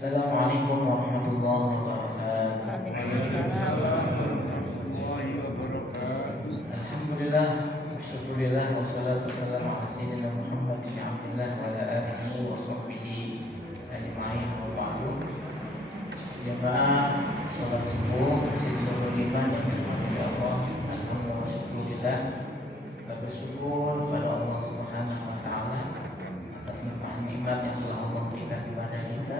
Assalamualaikum warahmatullahi wabarakatuh. Waalaikumsalam warahmatullahi wabarakatuh. Alhamdulillah, syukurillah, wassalatu wassalamu ala sayyidina Muhammad bin Abdullah wa ala alihi wa sahbihi ajma'in wa ba'du. Jemaah salat subuh Sidul Iman yang dirahmati Allah, alhamdulillah wa syukurillah. Kita bersyukur kepada Allah Subhanahu wa taala atas nikmat yang telah Allah berikan kepada kita,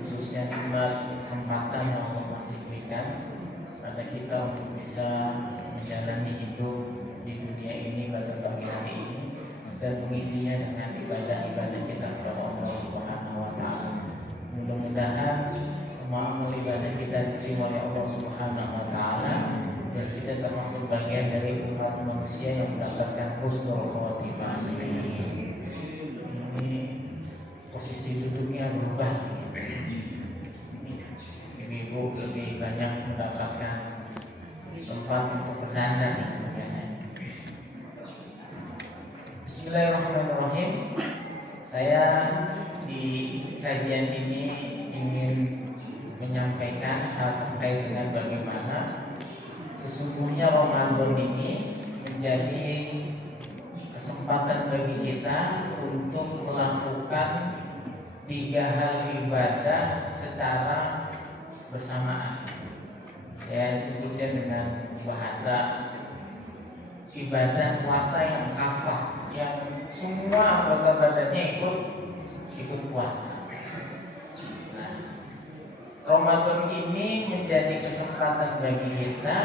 khususnya nikmat kesempatan yang Allah masih berikan pada kita untuk bisa menjalani hidup di dunia ini pada pagi hari ini dan mengisinya dengan ibadah-ibadah kita kepada Allah Subhanahu wa taala. Mudah-mudahan semua amal ibadah kita diterima oleh Allah Subhanahu wa taala dan kita termasuk bagian dari umat manusia yang mendapatkan husnul khotimah. Ini posisi duduknya berubah. Ibu lebih banyak mendapatkan tempat untuk bersandar biasanya. Bismillahirrahmanirrahim. Saya di kajian ini ingin menyampaikan hal terkait dengan bagaimana sesungguhnya Ramadan ini menjadi kesempatan bagi kita untuk melakukan 3 hal ibadah secara bersamaan. Saya menyebutnya dengan bahasa ibadah puasa yang kafah, yang semua anggota badannya ikut puasa. Nah, Ramadan ini menjadi kesempatan bagi kita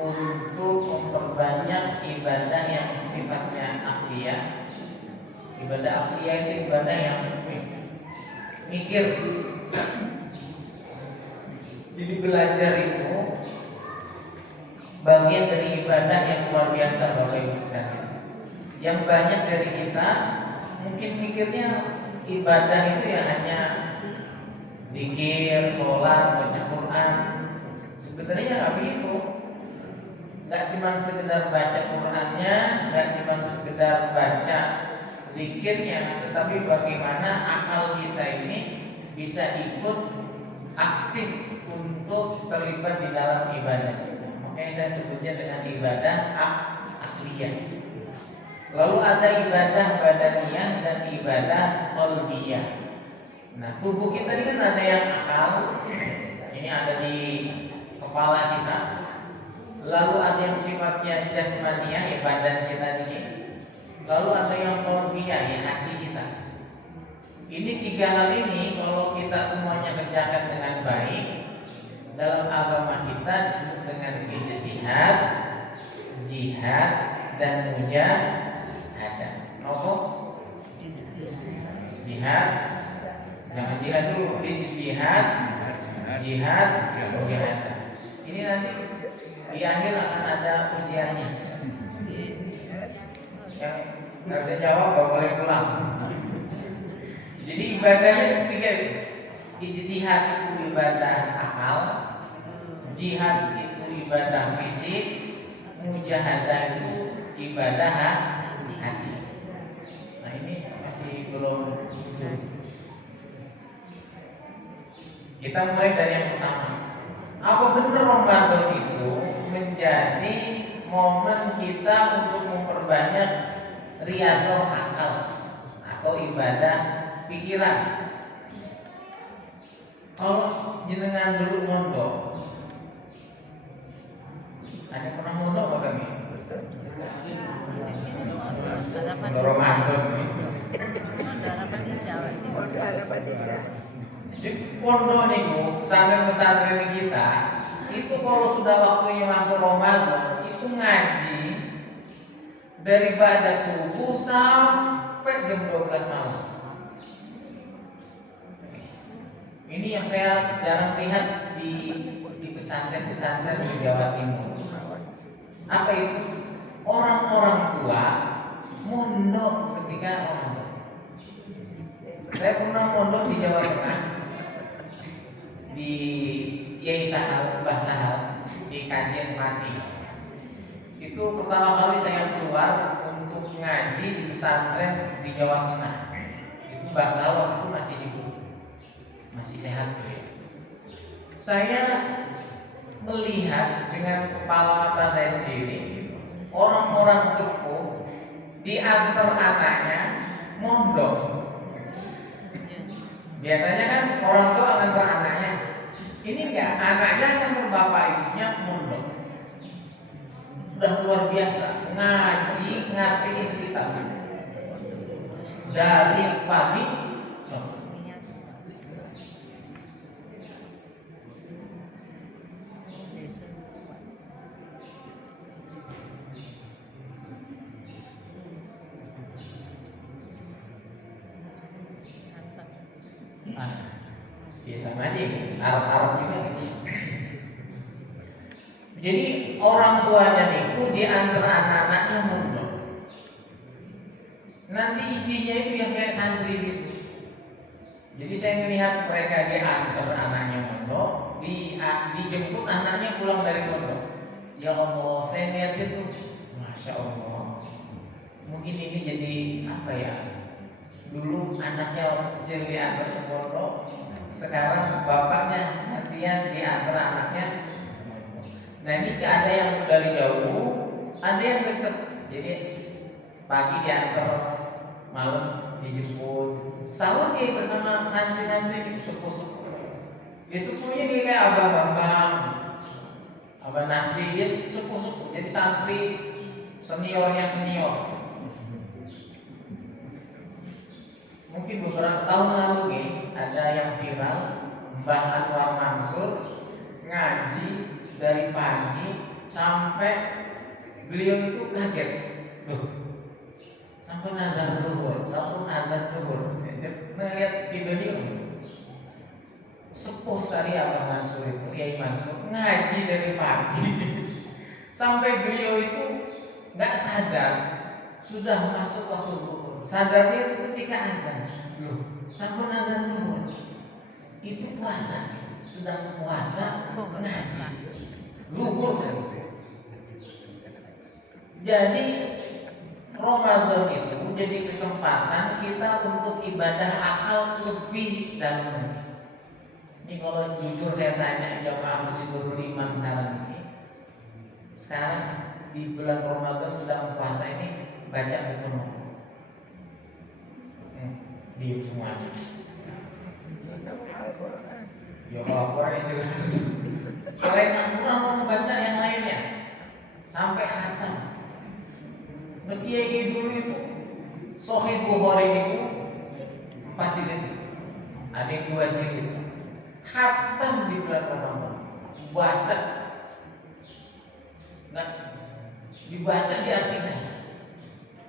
untuk memperbanyak ibadah yang sifatnya aqliyah. Ibadah aqliyah itu ibadah yang mikir. Jadi belajar itu bagian dari ibadah yang luar biasa Bapak Ibu sekalian. Yang banyak dari kita mungkin mikirnya ibadah itu ya hanya zikir, sholat, baca Quran. Sebenarnya nggak begitu. Nggak cuma sekedar baca Qurannya, nggak cuma sekedar baca zikirnya, tetapi bagaimana akal kita ini bisa ikut aktif untuk terlibat di dalam ibadah kita. Makanya saya sebutnya dengan ibadah akliyah. Lalu ada ibadah badaniyah dan ibadah qalbiyah. Nah, tubuh kita ini kan ada yang akal, ini ada di kepala kita. Lalu ada yang sifatnya jasmaniyah, ya badan kita ini. Lalu ada yang qalbiyah, ya hati kita. Ini 3 hal ini kalau kita semuanya kerjakan dengan baik, dalam agama kita disebut dengan ijtihad, jihad, dan mujahadah. Apa? Jihad. Jangan jihad dulu, ijtihad, jihad, mujahadah. Ini nanti di akhir akan ada ujiannya. Yang nggak bisa jawab nggak boleh pulang. Jadi ibadahnya 3. Ijtihad itu ibadah akal, jihad itu ibadah fisik, mujahadah itu ibadah hati. Nah ini masih belum. Kita mulai dari yang pertama. Apa benar Ramadan itu menjadi momen kita untuk memperbanyak riyadhah akal atau ibadah pikiran? Kalau jenengan dulu mondok, ada pernah mondok apa kami? Mondok Ramadan. Mondok harapan indah. Jadi pondok nih bu, pesantren-pesantren kita itu kalau sudah waktunya masuk Ramadan itu ngaji dari pada subuh sampai jam 12 malam. Ini yang saya jarang lihat di pesantren-pesantren di Jawa Timur. Apa itu? Orang-orang tua mondok ketika Ramadan. Saya pernah mondok di Jawa Tengah, di Yai Sahal, Mbah Sahal, di Kajian Pati. Itu pertama kali saya keluar untuk ngaji di pesantren di Jawa Tengah. Itu Mbah Sahal waktu itu masih hidup. masih sehat ya. Saya melihat dengan kepala mata saya sendiri orang-orang sepuh diantar anaknya mondok. Biasanya kan orang tua antar anaknya, ini enggak, anaknya antar bapak ibunya mondok. Udah luar biasa, ngaji ngertiin kita dari pagi. Ya sama aja, Arab-Arab juga. Jadi orang tuanya itu diantar anak-anaknya mondok. Nanti isinya itu yang kayak santri gitu. Jadi saya melihat mereka diantar anaknya mondok, dijemput anaknya pulang dari mondok. Ya Allah, saya lihat itu, masya Allah. Mungkin ini jadi apa ya? Dulu anaknya waktu kecil diantar ke pondok, sekarang bapaknya nantian diantar anaknya. Nah ini ada yang dari jauh, ada yang dekat. Jadi pagi diantar, malam dijemput. Sahur dia bersama santri-santri di suku-suku. Di sukunya dia kayak Abah Bambang, Abah Nasi, dia suku-suku. Jadi santri seniornya senior. Mungkin beberapa tahun lalu nih ada yang viral, Mbah Anwar Mansur ngaji dari pagi sampai beliau itu kaget, loh, sampai azan zuhur, melihat video sepuh sekali Abah Mansur itu, Kiai Mansur ngaji dari pagi sampai beliau itu nggak sadar sudah masuk waktu zuhur. Sadarnya itu ketika azan. Loh, sampai azan zuhur. Itu puasa. Sedang puasa ngaji. Zuhur kan. Jadi Ramadan itu jadi kesempatan kita untuk ibadah akal lebih dalam. Ini kalau jujur saya tanya jamaah Masjidul Iman sekarang ini. Sekarang di bulan Ramadan sedang puasa ini baca buku nomor. Di semuanya. Ya kalau Al-Quran itu selain Al-Quran mau membaca yang lainnya sampai khatam. Kiai dulu itu Sahih Bukhari itu 4 jilid, ada yang 2 jilid. Khatam di bulan Ramadan, baca, nggak dibaca diartikan.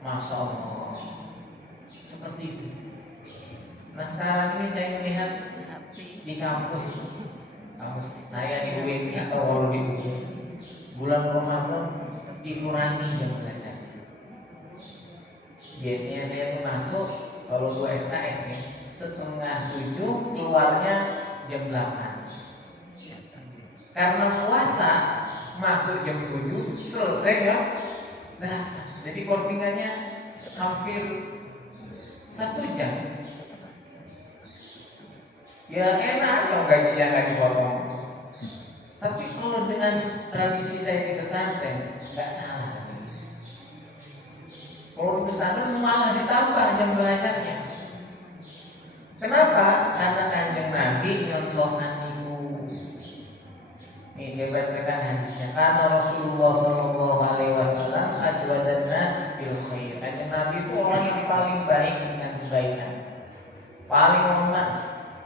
Masya Allah, seperti itu. Nah sekarang ini saya melihat di kampus saya di UIN atau di UIN, bulan Ramadan dikurangi jam belajar. Biasanya saya tuh masuk kalau gua SKS nih 6:30, keluarnya jam 8. Karena puasa masuk jam 7, selesai ya. Nah, jadi kortingannya hampir 1 jam. Ya enak kalau gajinya nggak dipotong. Tapi kalau dengan tradisi saya di pesantren nggak salah. Kalau di pesantren malah ditambah jam belajarnya. Kenapa? Karena Kanjeng Nabi nyontohkan itu. Nih saya bacakan hadisnya. Karena Rasulullah Shallallahu Alaihi Wasallam ajwadan nas bil khair. Kanjeng Nabi itu orang yang paling baik dengan kebaikan, paling aman.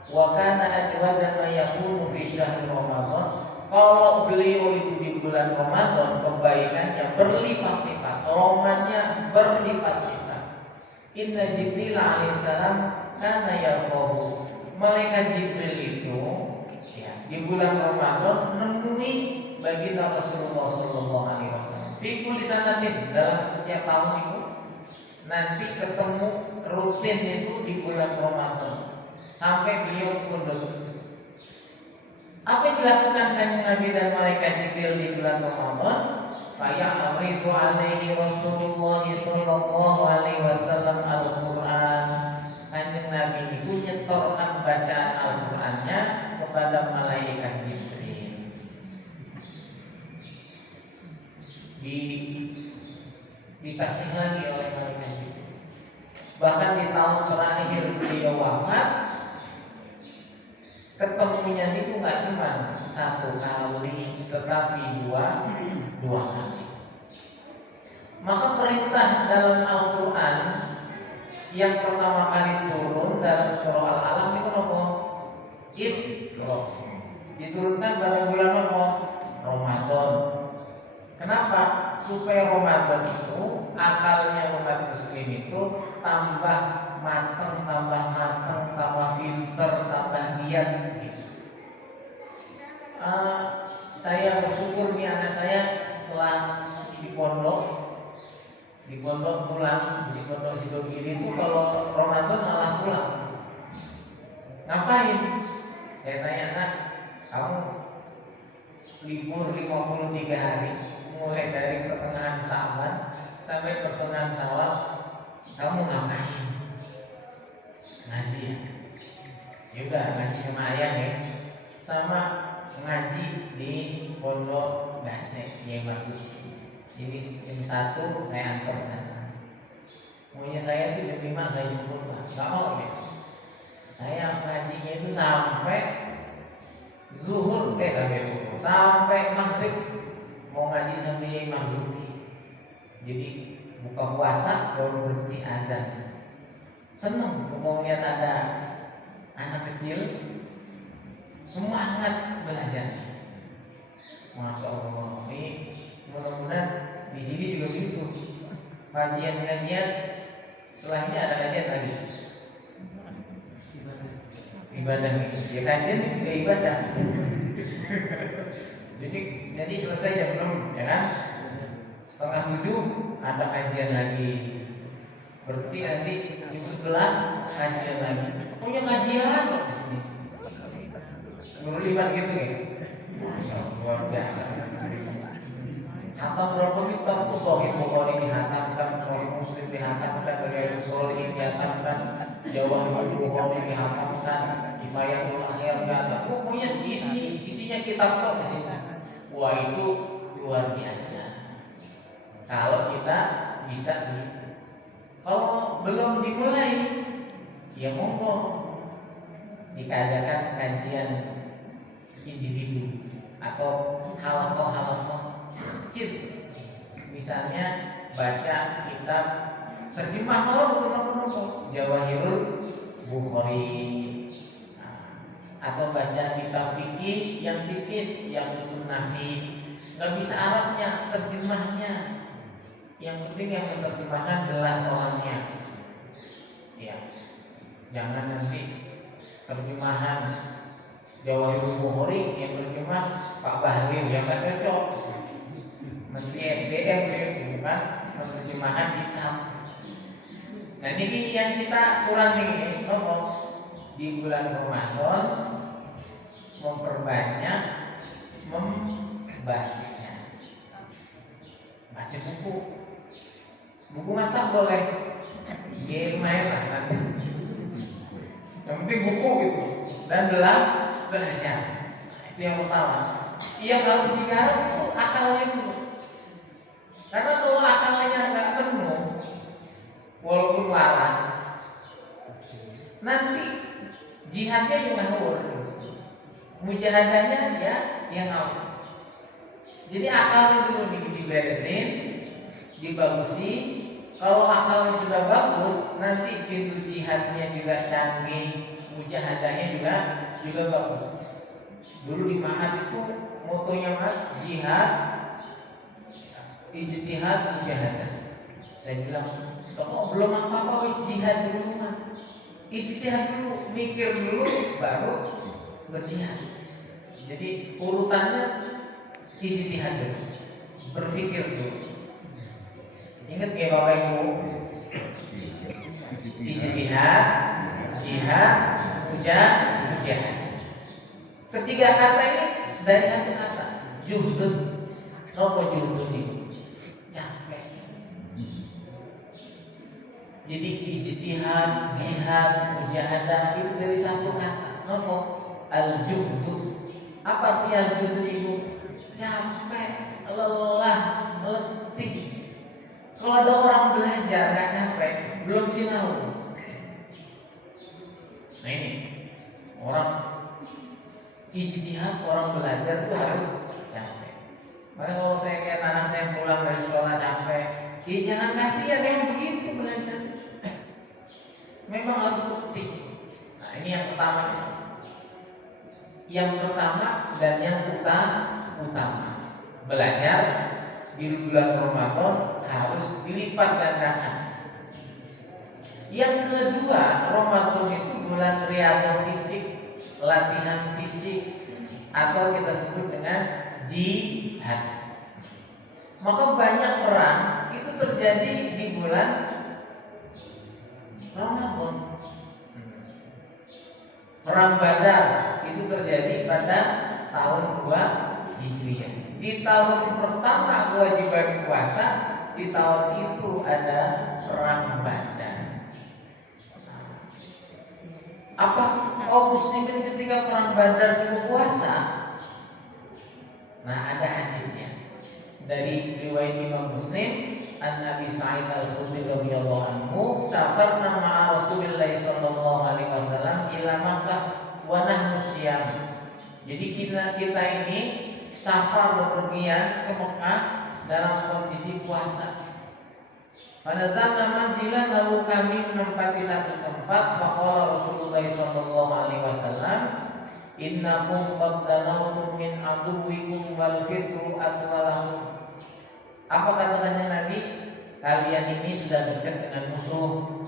Wa kana ajwadan ma yakunu fi syahri Ramadan. Kalau beliau itu di bulan Ramadan kebaikannya berlipat-lipat, romannya berlipat-lipat. Inna Jibril alaihissalam kana yalqahu. Malaikat Jibril itu ya, di bulan Ramadan menemui baginda Rasulullah sallallahu alaihi wasallam. Fi kulli sanatin, dalam setiap tahun itu nanti ketemu rutin itu di bulan Ramadan. Sampai beliau kunduk. Apa yang dilakukan Kanjeng Nabi dan malaikat Jibril di bulan Ramadan? Faya'ridu alaihi Rasulullah sallallahu alaihi wasallam Al-Qur'an. Kanjeng Nabi itu nyetorkan bacaan Al-Qur'an kepada malaikat Jibril. Dikasih lagi oleh malaikat Jibril. Bahkan di tahun terakhir beliau wafat, ketemunya itu nggak cuma satu kali, tetapi dua kali. Maka perintah dalam Al-Quran yang pertama kali turun dalam surah Al-Alaq itu apa? Iqra. Diturunkan pada bulan apa? Ramadan. Kenapa? Supaya Ramadan itu akalnya umat muslim itu tambah matang, tambah pinter, tambah giat. Saya bersyukur nih anak saya setelah di pondok pulang di pondok Sidogiri itu kalau Ramadan malah pulang. Ngapain? Saya tanya, nak, kamu libur 53 hari mulai dari pertengahan Sa'ban sampai pertengahan Syawal, kamu ngapain? Ngaji ya? Yaudah, ngaji sama ayah ya, sama ngaji di pondok Gasek ya maksud. Jadi jam 1 saya antar sana. Maunya saya itu jam 5 saya jemput lah. Gak mau ya. Saya ngajinya itu sampai zuhur, sampai maghrib. Mau ngaji sampai Marzuki. Jadi buka puasa baru berhenti azan. Seneng tuh mau lihat ada anak kecil semangat belajar. Masya Allah, ini mudah-mudahan di sini juga begitu. Kajian-kajian setelahnya ada kajian lagi. Ibadah ya, kajian juga ibadah. Jadi selesai jam 6 ya kan? Setengah 7 ada kajian lagi. Berarti nanti jam 11 kajian lagi. Punya kajian kok di sini. Berlibat gitu ya. Luar biasa. Hatam berapa kitab? Sahih Bukhari dihatamkan, Sahih Muslim dihatamkan, Riyadhus Shalihin dihatamkan, Jawahirul Bukhari dihatamkan, Himayatul Akhir dihatamkan. Pokoknya isinya kitab kok di sini. Wah, itu luar biasa. Kalau kita bisa begitu. Kalau belum dimulai, ya monggo dikadakan kajian individu atau halakoh kecil. Misalnya baca kitab terjemah Jawahirul Bukhari, atau baca kitab fikih yang tipis, yang itu nafis, nggak bisa Arabnya, terjemahnya. Yang penting yang menerjemahkan jelas orangnya. Ya, jangan nanti terjemahan Jawahirul Bukhari yang terjemah Pak Bahlil yang nggak cocok. Menteri SDM gitu kan, terjemahan kitab. Nah ini yang kita kurangi di bulan Ramadan, memperbanyak membaca. Baca buku masak boleh, game main lah nanti. Yang penting buku gitu dan belajar. Itu yang pertama. Yang harus digarap itu akalnya dulu. Karena kalau akalnya nggak penuh, walaupun waras, nanti jihadnya juga ngawur, mujahadahnya dia ngawur. Jadi akalnya dulu diberesin, dibagusi. Kalau akalnya sudah bagus, nanti pintu jihadnya juga canggih, mujahadahnya juga bagus. Dulu di Ma'had itu motonya jihad, ijtihad, mujahadah. Saya bilang, kok belum apa-apa wis jihad dulu mah. Ijtihad dulu, mikir dulu, baru berjihad. Jadi urutannya ijtihad dulu, berpikir dulu. Ingat ya Bapak Ibu, ijtihad, jihad, mujahadah. Ketiga kata ini dari satu kata, juhdun. Nopo juhdun ini? Capek. Jadi ijtihad, jihad, mujahadah itu dari satu kata. Nopo? Al-juhdu. Apa artinya al-juhdu itu? Capek, lelah, letih. Kalau ada orang belajar nggak capek, belum sinau. Nah ini orang ijtihad, orang belajar itu harus capek. Maka kalau saya lihat anak saya pulang dari sekolah capek, ya jangan kasihan yang begitu belajar. Memang harus letih. Nah ini yang pertama. Yang pertama dan yang utama, belajar di bulan Ramadan harus dilipat gandakan. Yang kedua, Ramadan itu bulan riyadhah fisik, latihan fisik, atau kita sebut dengan jihad. Maka banyak perang itu terjadi di bulan Ramadan. Perang Badar itu terjadi pada tahun 2 Hijriah. Di tahun pertama kewajiban puasa, di tahun itu ada perang Badar. Apa muslimin ketika perang Badar itu puasa? Nah, ada hadisnya dari riwayat Imam Muslim, an Abi Sa'id Al-Khudri radhiyallahu anhu, safarna ma'a Rasulillah sallallahu alaihi wasallam ila Makkah wa nahnu syiyam. Jadi kita ini safar bepergian ke Mekah dalam kondisi puasa. Pada zaman manzilan lalu kami menempati satu tempat, faqala Rasulullah sallallahu alaihi wasallam, innakum qad danawtum min aduwwikum wal fitru atwalahu. Apa kata Nabi? Kalian ini sudah dekat dengan musuh.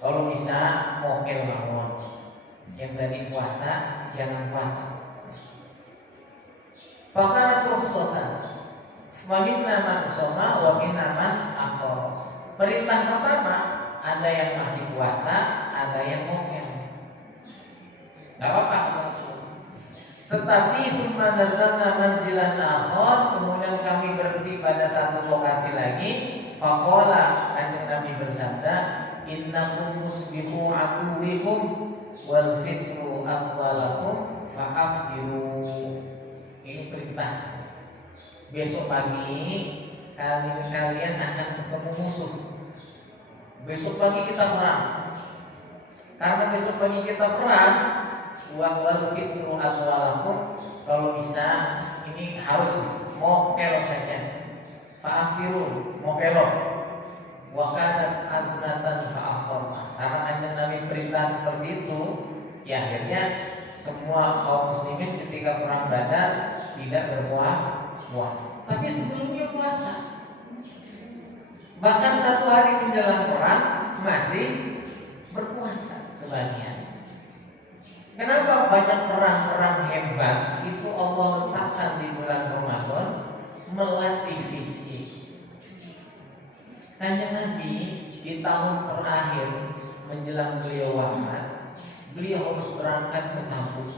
Kalau bisa mokel mawon. Yang dari puasa jangan puasa. Fakana rukhsatan. Wa minna man shoma wa minna man afṭar. Perintah pertama, ada yang masih puasa, ada yang mokel. Enggak apa-apa. Tetapi summa nazalna manzilan akhar, kemudian kami berhenti pada satu lokasi lagi. Faqala, kanjeng Nabi bersabda, innakum musbihu aduwikum wal fitru aqwalakum fa'afdiru. Ini perintah. Besok pagi kalian akan ketemu musuh. Besok pagi kita perang. Karena besok pagi kita perang, wal fitru aqwalakum, kalau bisa ini harus mokel saja. Fa'afdiru, mokelo. Wa kanat aznatan fa'afdar. Karena kanjeng Nabi perintah seperti itu, ya akhirnya semua kaum muslimin ketika perang Badar tidak berpuasa. Tapi sebelumnya puasa. Bahkan satu hari menjelang perang masih berpuasa sebagian. Kenapa banyak perang-perang hebat itu Allah letakkan di bulan Ramadan, melatih fisik. Kanjeng Nabi di tahun terakhir menjelang beliau wafat, beliau harus berangkat ke Tabuk.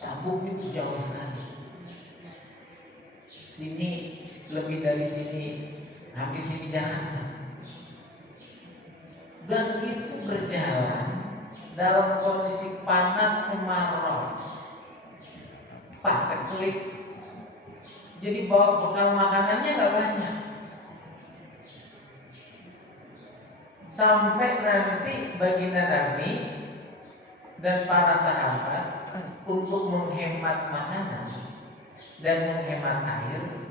Tabuk itu jauh sekali. Sini lebih dari sini, hampir sini Jakarta. Dan itu berjalan dalam kondisi panas kemarau, paceklik. Jadi bawa bekal makanannya nggak banyak. Sampai nanti baginda Nabi dan para sahabat untuk menghemat makanan dan menghemat air,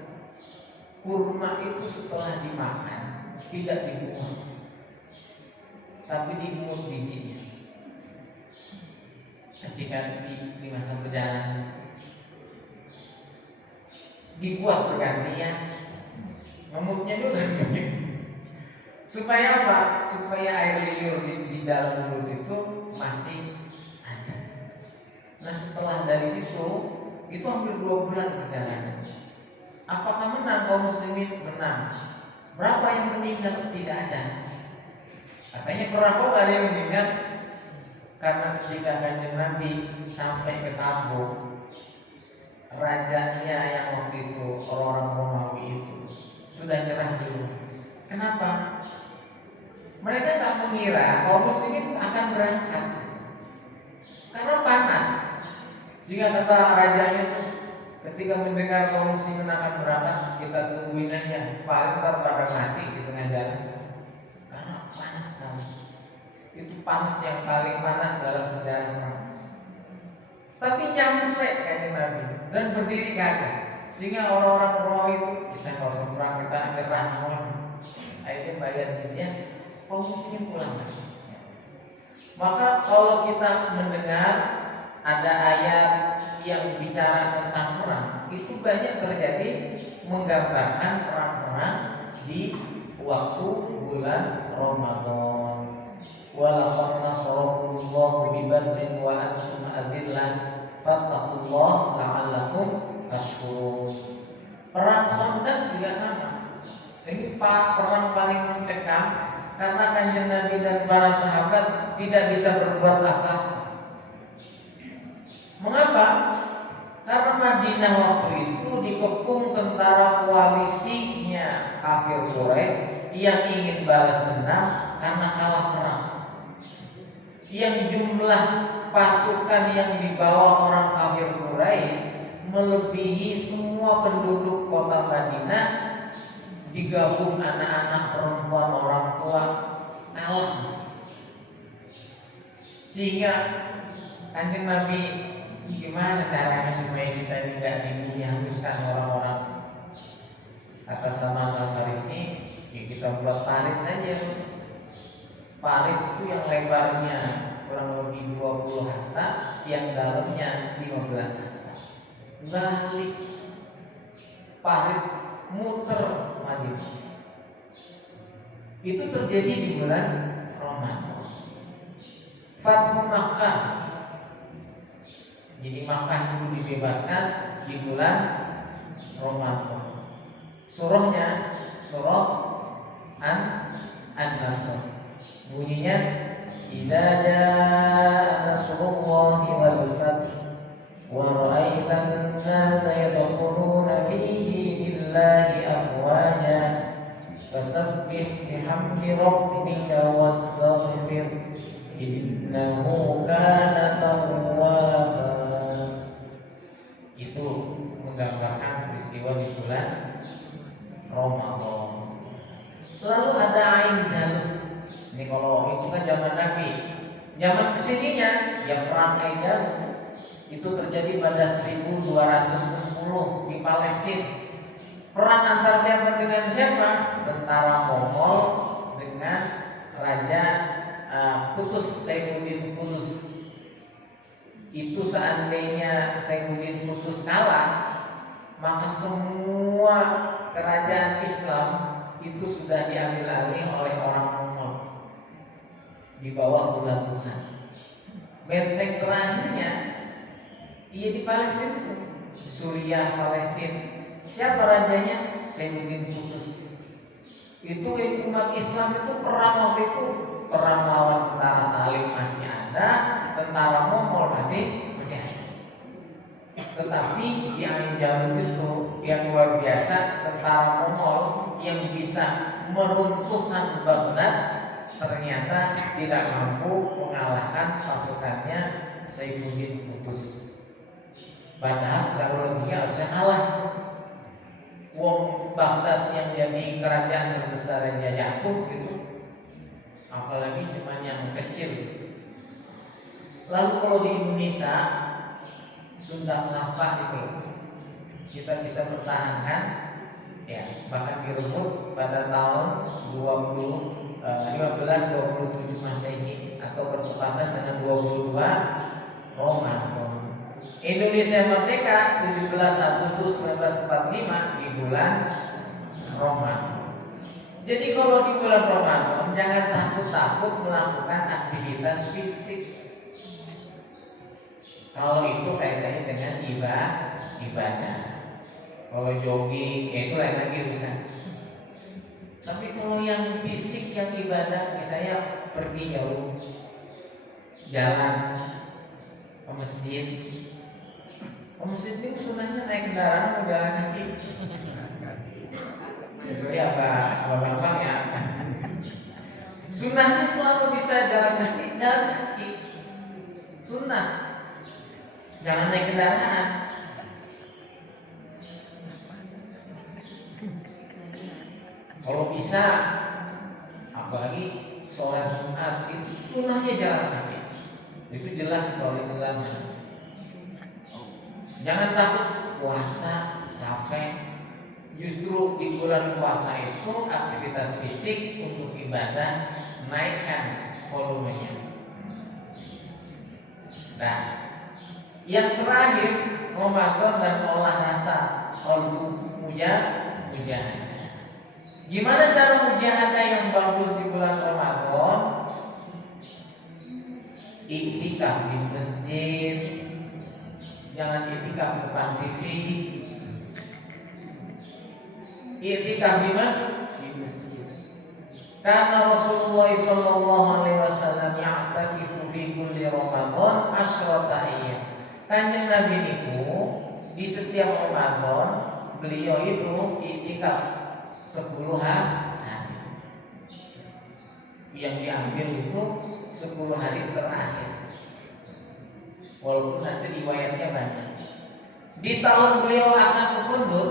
kurma itu setelah dimakan tidak dibuang, tapi dimungut bijinya. Ketika di masa perjalanan dibuat bergantian, memutnya dulu supaya apa? Supaya air liur di dalam mulut itu masih ada. Nah setelah dari situ itu hampir 2 bulan perjalanan. Apakah menang kaum muslimin? Menang. Berapa yang meninggal? Tidak ada. Katanya perampok ada yang meninggal karena ketika kanjeng Nabi sampai ke Tabuk, rajanya yang waktu itu orang Romawi itu sudah nyerah dulu. Kenapa? Mereka nggak mengira kaum muslimin akan berangkat karena panas. Sehingga kata rajanya itu, ketika mendengar kaum muslimin akan berangkat, kita tungguin aja, paling ntar pada mati di tengah jalan. Karena panas sekali. Itu panas yang paling panas dalam sejarah perang. Tapi nyampe kanjeng Nabi dan berdiri kagak. Sehingga orang-orang Romawi itu, kita nggak usah perang, kita nyerah mohon. Akhirnya bayar jizyah, kaum muslimin pulang. Maka kalau kita mendengar ada ayat yang bicara tentang perang, itu banyak terjadi menggambarkan perang-perang di waktu bulan Ramadan. Walaqad nasarakumullahu bi badrin wa antum adillah fattaqullaha la'allakum tashkurun. Perang Khandaq juga sama. Ini perang paling mencekam karena kanjeng Nabi dan para sahabat tidak bisa berbuat apa-apa. Mengapa? Karena Madinah waktu itu dikepung tentara koalisinya kafir Quraisy yang ingin balas dendam karena kalah perang. Yang jumlah pasukan yang dibawa orang kafir Quraisy melebihi semua penduduk kota Madinah, digabung anak-anak, perempuan, orang tua, kalah. Sehingga kanjeng Nabi, gimana caranya supaya kita tidak dihanguskan orang-orang? Kata Salman Al-Farisi, ya kita buat parit saja. Parit itu yang lebarnya kurang lebih 20 hasta, yang dalamnya 15 hasta. Balik parit muter Madinah. Itu terjadi di bulan Ramadan. Fathu Makkah. Jadi Makkah itu dibebaskan di bulan Ramadan. Surahnya surah An-Nasr. Bunyinya idza jaa nasrullahi wal fath wa ra'aitan nasa yadkhuluna fi dinillahi afwaja fasabbih bihamdi rabbika wastaghfir innahu kana tawwaba. Itu menggambarkan peristiwa di bulan Ramadan. Lalu ada Ain Jalut. Ini kalau itu kan zaman Nabi. Zaman kesininya ya perang Ain Jalut itu terjadi pada 1260 di Palestina. Perang antar siapa dengan siapa? Tentara Mongol dengan Raja Qutus, Saifuddin Qutus. Itu seandainya Saifuddin Qutus kalah, maka semua kerajaan Islam itu sudah diambil alih oleh orang Mongol di bawah bulan Tuhan. Benteng terakhirnya ia di Palestina, Suriah, Palestina. Siapa rajanya? Saifuddin Qutus. Itu umat Islam itu perang waktu itu, perang lawan tentara Salib masih ada, tentara Mongol masih ada. Tetapi yang jauh itu yang luar biasa, tentara Mongol yang bisa meruntuhkan Baghdad ternyata tidak mampu mengalahkan pasukannya Saifuddin Qutus. Padahal secara logika harusnya kalah. Wong Baghdad yang jadi kerajaan yang besar yang jatuh gitu, apalagi cuma yang kecil. Lalu kalau di Indonesia Sunda Kelapa itu kita bisa pertahankan, ya bahkan direbut pada tahun 1527 Masehi atau bertepatan dengan 22 Ramadan. Indonesia merdeka 17 Agustus 1945 di bulan Ramadan. Jadi kalau di bulan Ramadan jangan takut-takut melakukan aktivitas fisik. Kalau itu kaitannya dengan ibadah. Kalau jogging, ya itu lain lagi urusan. Tapi kalau yang fisik, yang ibadah, misalnya pergi jauh, jalan ke masjid. Ke masjid itu sunahnya naik kendaraan atau jalan kaki? Itu ya Pak, Bapak ya. Sunnahnya selalu bisa jalan kaki. Sunnah. Jangan naik kendaraan. Kalau bisa, apalagi sholat Jumat itu sunnahnya jalan kaki. Itu jelas kalau jalannya. Jangan takut puasa capek. Justru di bulan puasa itu aktivitas fisik untuk ibadah naikkan volumenya. Nah, yang terakhir Ramadan dan olah rasa qalbu mujahadah. Gimana cara mujahadah yang bagus di bulan Ramadan? Iktikaf di masjid. Jangan iktikaf depan TV. Iktikaf di masjid. Karena Rasulullah sallallahu alaihi wasallam ya'takifu fi kulli Ramadan asyrata ayyam. Kanjeng Nabi niku di setiap Ramadan beliau itu iktikaf 10 hari. Yang diambil itu 10 hari terakhir. Walaupun nanti riwayatnya banyak. Di tahun beliau akan berkundur,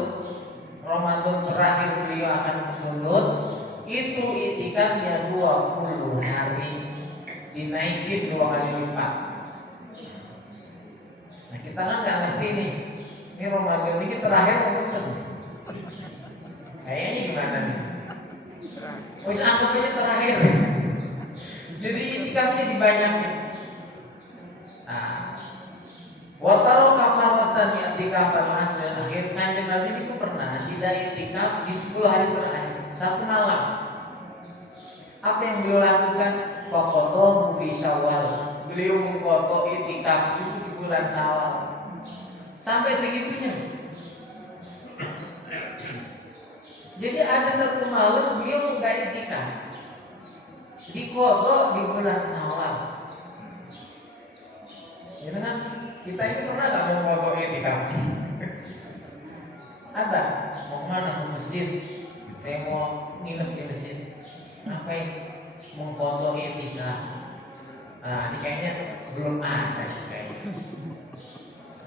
Ramadan terakhir beliau akan berkundur, itu iktikafnya 20 hari, dinaikin 2 kali lipat. Nah kita kan nggak ngerti nih, ini Ramadan ini terakhir mungkin kayaknya gimana nih? Wis anggapnya terakhir. Jadi iktikafnya dibanyakin. Nah, wataro kamaratan i'tikafan asal akhir. Kanjeng Nabi itu pernah tidak i'tikaf di 10 hari terakhir, 1 malam. Apa yang beliau lakukan? Faqadahu fi Syawal. Beliau mengqadha i'tikaf itu di bulan Syawal. Sampai segitunya. Jadi ada 1 malam beliau enggak i'tikaf. Diqadha di bulan Syawal. Ya kan? Kita ini pernah nggak mau foto i'tikaf? Ada, mau mana? Ke masjid. Saya mau nginep di masjid. Ngapain? Mau foto i'tikaf. Nah, ini kayaknya belum ada kayaknya.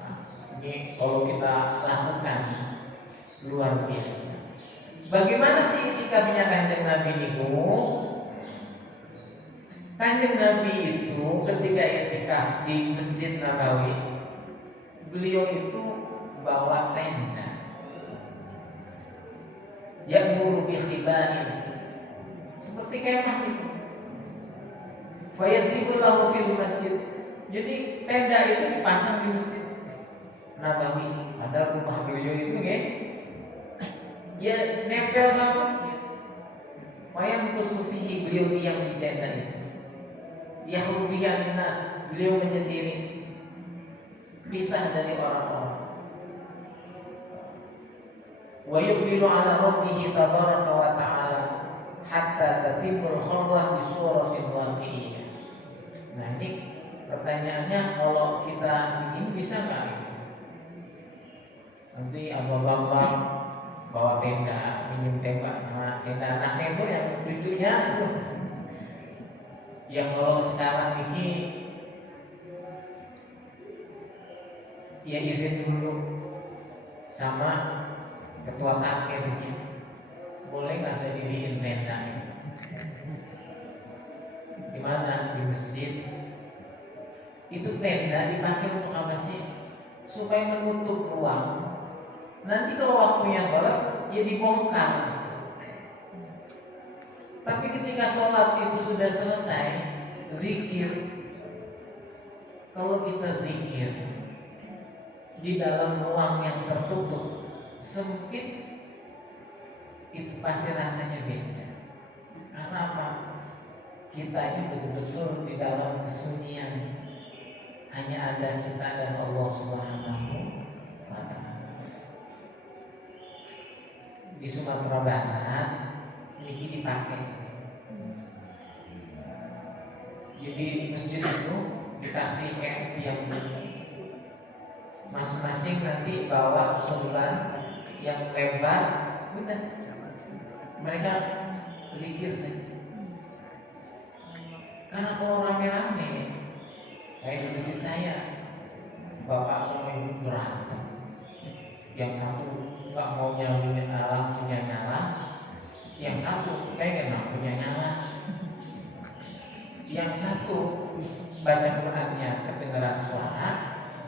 Nah, ini kalau kita lakukan luar biasa. Bagaimana sih i'tikafnya Kanjeng Nabi niku? Kanjeng Nabi itu ketika i'tikaf di Masjid Nabawi, beliau itu bawa tenda. Ya'muru bi khibanin. Seperti kemah itu. Fayadribu lahu fil masjid. Jadi tenda itu dipasang di Masjid Nabawi. Padahal rumah beliau itu ya nempel sama masjid. Wayamkusu fihi, beliau diam di tenda itu. Yahrufiyan nas, beliau menyendiri, pisah dari orang-orang. Wa yuqbilu ala rabbihi tabaraka wa ta'ala hatta tatimul khalwah bi suratin waqi'iyah. Nah ini pertanyaannya, kalau kita begini bisa nggak? Nanti Abah Bambang bawa tenda, minum tembak, nah, tenda anaknya itu yang cucunya itu. Yang kalau sekarang ini ya izin dulu sama ketua takmirnya, boleh nggak saya diriin tenda? Di mana? Di masjid. Itu tenda dipakai untuk apa sih? Supaya menutup ruang. Nanti kalau waktunya sholat ya dibongkar. Tapi ketika sholat itu sudah selesai, zikir. Kalau kita zikir di dalam ruang yang tertutup, sempit, itu pasti rasanya beda. Karena apa? Kita ini betul-betul di dalam kesunyian. Hanya ada kita dan Allah Subhanahu wa Ta'ala. Di Sumatera Barat ini dipakai. Jadi masjid itu dikasih kayak yang masing-masing nanti bawa sorban yang lebar, udah mereka zikir saja. Karena kalau rame-rame kayak di masjid saya, bapak sama ibu berantem. Yang satu nggak mau nyalain lampunya nyala, yang satu pengen lampunya nyala, yang satu baca Qurannya kedengaran suara,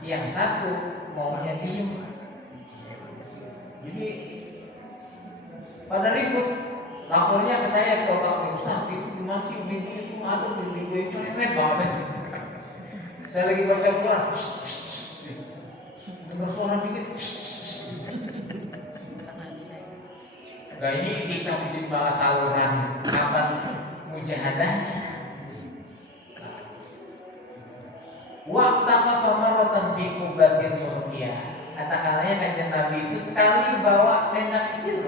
yang satu maunya diem. Jadi pada ribut, lapornya ke saya ke Pak Ustaz, itu gimana sih binti itu ada di gue cerewet banget. Saya lagi baca Quran, dengar suara dikit. Nah ini kita bikin banget tawuran kapan mujahadahnya. Waktu kafamaratan fi kubatin sulkiyah. Kata kalanya kanjeng Nabi itu sekali bawa tenda kecil.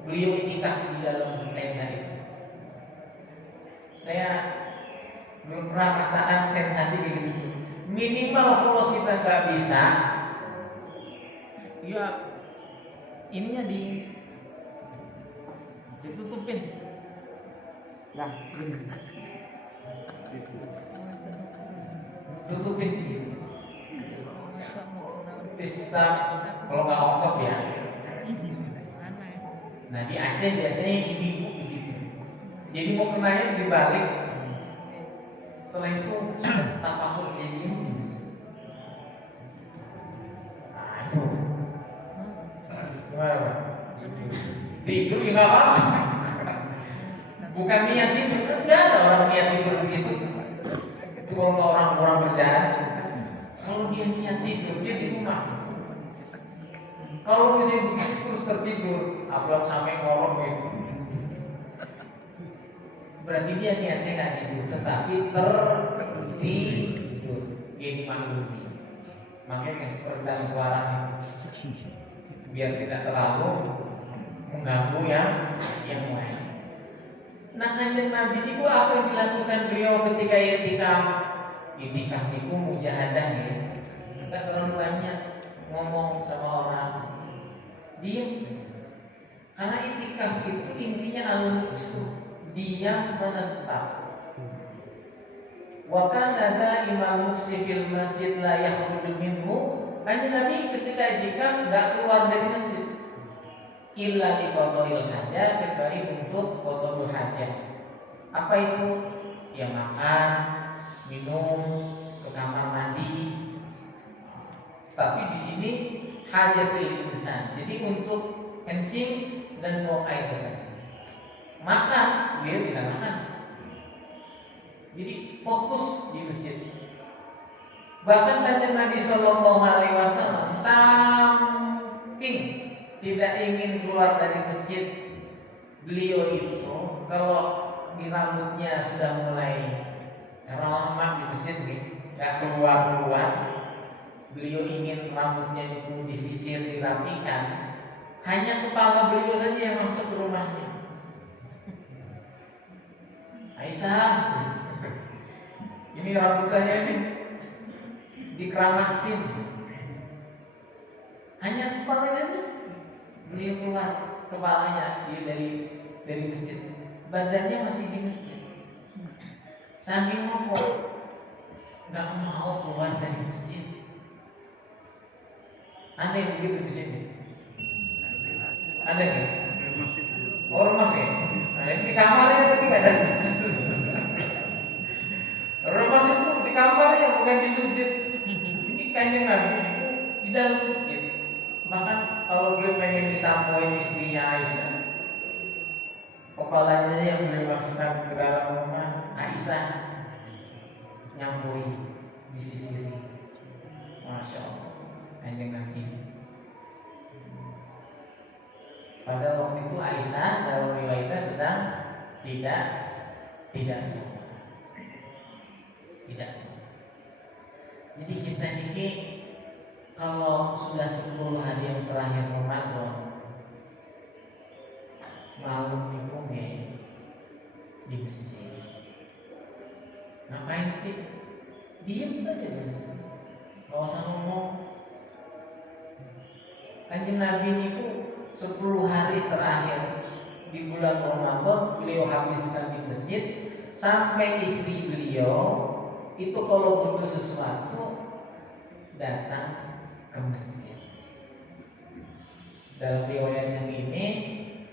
Beliau itikaf di dalam tenda itu. Saya belum pernah merasakan sensasi begitu. Minimal kalau kita nggak bisa, ya ininya ditutupin. Nah, tutupin gitu. Kita kalau nggak ongkop ya. Nah di Aceh biasanya ibu-ibu begitu. Jadi mau kenanya dibalik. Setelah itu tafakur jadi ini. Nah itu. Gimana Pak? Tidur ya nggak apa-apa. Bukan niat itu, nggak ada orang niat tidur begitu. Itu kalau orang berjalan. Kalau dia niat tidur, dia di rumah. Kalau misalnya begitu terus tertidur, apalagi sampai ngorok gitu, berarti dia niatnya nggak tidur, tetapi tertidur. Ini maklumi. Makanya kasih peredam suara biar tidak terlalu mengganggu yang lain. Nah kanjeng Nabi itu apa yang dilakukan beliau ketika itikaf? Itikaf itu mujahadah ya, nggak terlalu banyak ngomong sama orang, diam. Karena itikaf itu intinya al-muksu, diam menetap. Wa kana da'imal muksi fil masjid la yakhruju minhu. Kanjeng Nabi ketika itikaf nggak keluar dari masjid. Illa li qada'il hajah, kecuali untuk qada'ul hajah. Apa itu? Ya makan, minum, ke kamar mandi. Tapi di sini hajatul insan. Jadi untuk kencing dan buang air besar. Makan, dia tidak makan. Jadi fokus di masjid. Bahkan kanjeng Nabi Shallallahu Alaihi Wasallam saking tidak ingin keluar dari masjid, beliau itu kalau di rambutnya sudah mulai lama di masjid nih, nggak keluar, beliau ingin rambutnya itu disisir, dirapikan. Hanya kepala beliau saja yang masuk ke rumahnya. Aisyah, ini rambut saya ini dikeramasin. Hanya kepalanya aja. Beliau keluar kepalanya dia dari masjid. Badannya masih di masjid. Saking ngompol, nggak mau keluar dari masjid. Aneh begitu di sini. Ada nih? Orang masih. Nah, ini di kamarnya tapi nggak ada. Orang masih itu di kamarnya bukan di masjid. Ini kanjeng Nabi itu di dalam masjid. Bahkan kalau beliau pengen disampoin istrinya Aisyah, kepalanya yang beliau masukkan ke dalam rumah Aisyah, nyampui, disisiri. Masya Allah, kanjeng Nabi. Pada waktu itu Aisyah dalam riwayatnya sedang tidak sholat. Jadi kita ini kalau sudah 10 hari yang terakhir Ramadan, malam minggu di masjid. Ngapain sih? Diam saja di masjid. Gak usah ngomong. Kanjeng Nabi itu 10 hari terakhir di bulan bulan Ramadan beliau habiskan di masjid, sampai istri beliau itu kalau butuh sesuatu datang ke masjid. Dalam riwayat yang ini,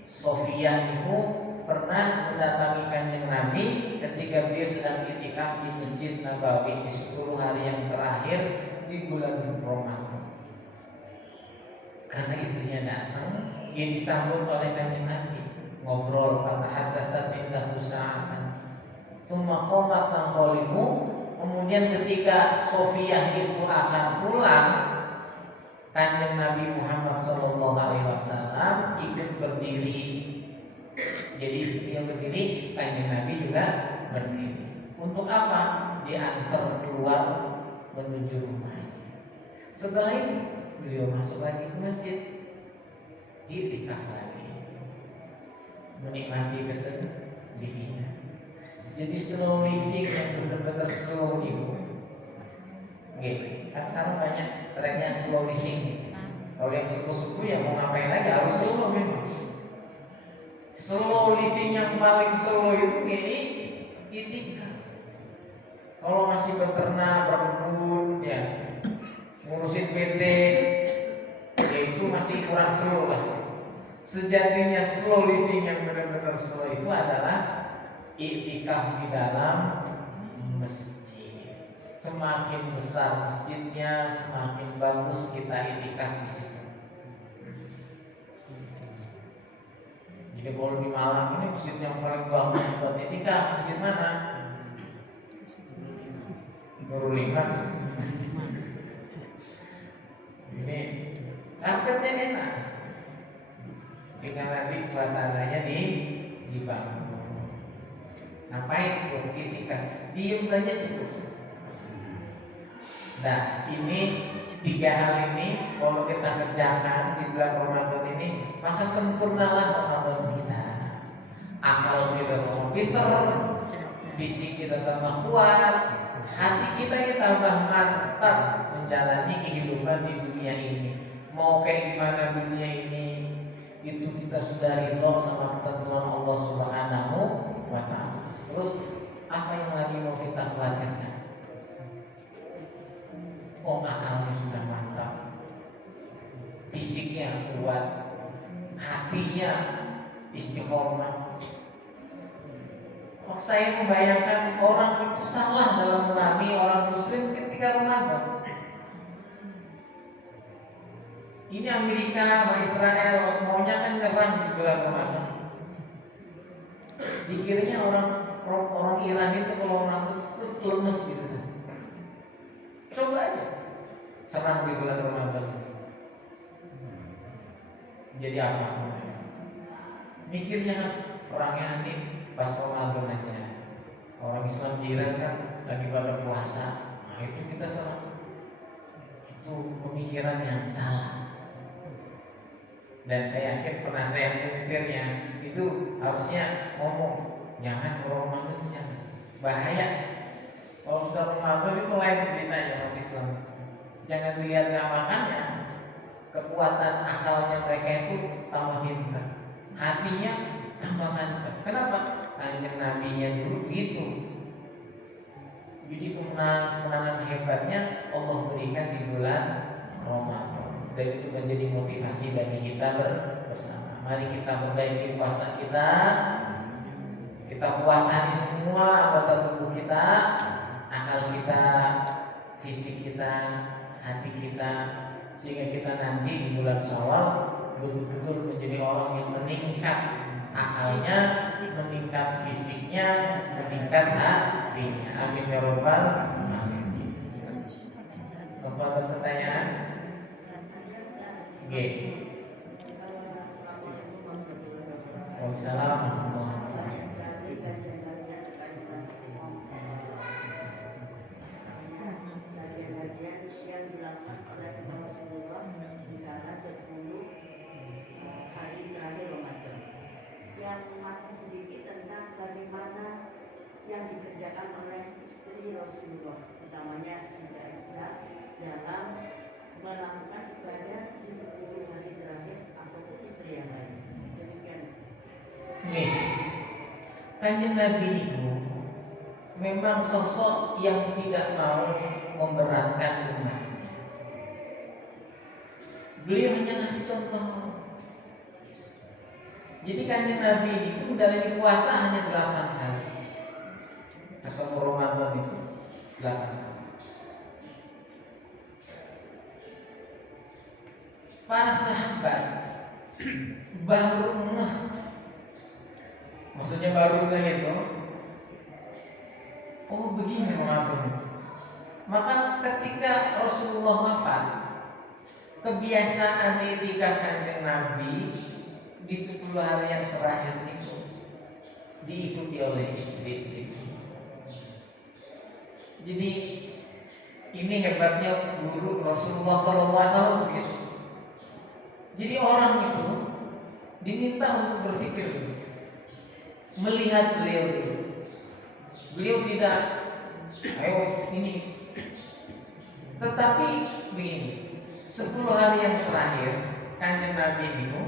Sofiyah itu pernah mendatangi Kanjeng Nabi ketika beliau sedang i'tikaf di Masjid Nabawi di 10 hari yang terakhir di bulan Ramadan. Karena istrinya datang, ia disambut oleh Kanjeng Nabi, ngobrol, fatahaddatsa indahu sa'atan. Summa qamat tanqalibu. Kemudian ketika Sofiyah itu akan pulang, Kanjeng Nabi Muhammad SAW ikut berdiri. Jadi istrinya berdiri, Kanjeng Nabi juga berdiri. Untuk apa? Diantar keluar menuju rumah. Setelah itu beliau masuk lagi ke masjid, i'tikaf lagi, menikmati kesedihannya. Jadi slow living yang benar-benar slow itu. Gitu. Kan sekarang banyak trennya slow living. Kalau yang suku-suku ya mau ngapain lagi harus slow memang. Slow living yang paling slow itu i'tikaf. Kalau masih beternak, berkebun, ya ngurusin PT, ya itu masih kurang slow lah. Sejatinya slow living yang benar-benar slow itu adalah i'tikaf di dalam masjid. Semakin besar masjidnya, semakin bagus kita i'tikaf di situ. Jadi kalau di Malang ini masjid yang paling bagus buat i'tikaf, masjid mana? Nurul Iman. Ini karpetnya enak. Tinggal nanti suasananya dibangun. Ngapain tuh i'tikaf? Diam saja cukup. Nah, ini 3 hal ini kalau kita kerjakan di bulan Ramadan ini, maka sempurnalah Ramadan kita. Akal kita tambah pinter, fisik kita tambah kuat, hati kita tambah mantap menjalani kehidupan di dunia ini. Mau kayak gimana dunia ini, itu kita sudah ridho sama ketentuan Allah Subhanahu wa Ta'ala. Terus apa yang lagi mau kita khawatirkan? Oh, akalnya sudah mantap, fisiknya kuat, hatinya istiqomah. Oh, saya membayangkan orang itu salah dalam memahami orang Muslim ketika Ramadan. Ini Amerika sama Israel maunya kan nyerang di bulan Ramadan. Dikiranya orang Iran itu kalau Ramadan itu lemes gitu. Coba aja serang di bulan Ramadan. Jadi apa? Mikirnya kan orangnya nanti pas Ramadan aja. Orang Islam di Iran kan lagi pada puasa. Nah itu kita serang. Itu pemikiran yang salah. Dan saya yakin penasehat pemimpinnya itu harusnya ngomong, jangan kalau Ramadan jangan. Bahaya. Kalau sudah Ramadan itu lain ceritanya orang Islam. Jangan dilihat nggak makannya, kekuatan akalnya mereka itu tambah pintar, hatinya tambah mantap. Kenapa? Kanjeng Nabinya dulu gitu. Jadi kemenangan hebatnya Allah berikan di bulan Ramadan. Dan itu menjadi motivasi bagi kita bersama. Mari kita perbaiki puasa kita. Kita puasani semua anggota tubuh kita, akal kita, fisik kita, hati kita, sehingga kita nanti di bulan Syawal betul-betul menjadi orang yang meningkat akalnya, meningkat fisiknya, meningkat hatinya. Amin ya rabbal alamin. Apa ada pertanyaan? Oke. Waalaikumsalam warahmatullahi wabarakatuh. Yang dilakukan oleh Rasulullah di dalam 10 hari terakhir Ramadan. Yang masih sedikit tentang bagaimana yang dikerjakan oleh istri Rasulullah, utamanya Siti Aisyah, dalam melakukan ibadah di 10 hari terakhir ataupun istri yang lain. Demikian. Nih, Kanjeng Nabi itu memang sosok yang tidak mau memberatkan umatnya. Beliau hanya ngasih contoh. Jadi Kanjeng Nabi itu dari puasa hanya 8 hari. Atau Ramadan itu 8 hari. Para sahabat baru ngeh, maksudnya baru ngeh itu, oh begini Ramadan itu. Maka ketika Rasulullah wafat, kebiasaan itikaf Kanjeng Nabi di 10 hari yang terakhir itu diikuti oleh istri-istri. Jadi ini hebatnya guru Rasulullah SAW begitu. Jadi orang itu diminta untuk berpikir, melihat beliau dulu. Beliau tidak, ayo ini. Tetapi begini, 10 hari yang terakhir Kanjeng Nabi itu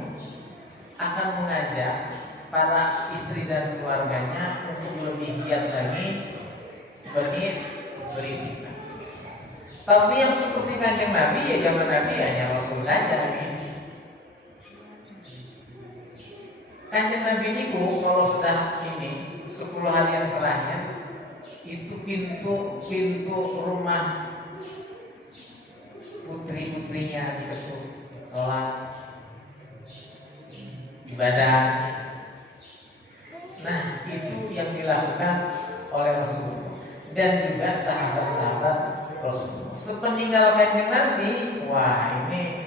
akan mengajak para istri dan keluarganya untuk lebih giat lagi beritikaf. Tapi yang seperti Kanjeng Nabi ya zaman Nabi hanya Rasul saja gitu. Kanjeng Nabi niku kalau sudah ini 10 hari yang terakhir itu pintu rumah putri-putrinya diketuk, sholat, ibadah. Nah itu yang dilakukan oleh Rasul dan juga sahabat-sahabat Rasul. Sepeninggal Kanjeng Nabi, wah ini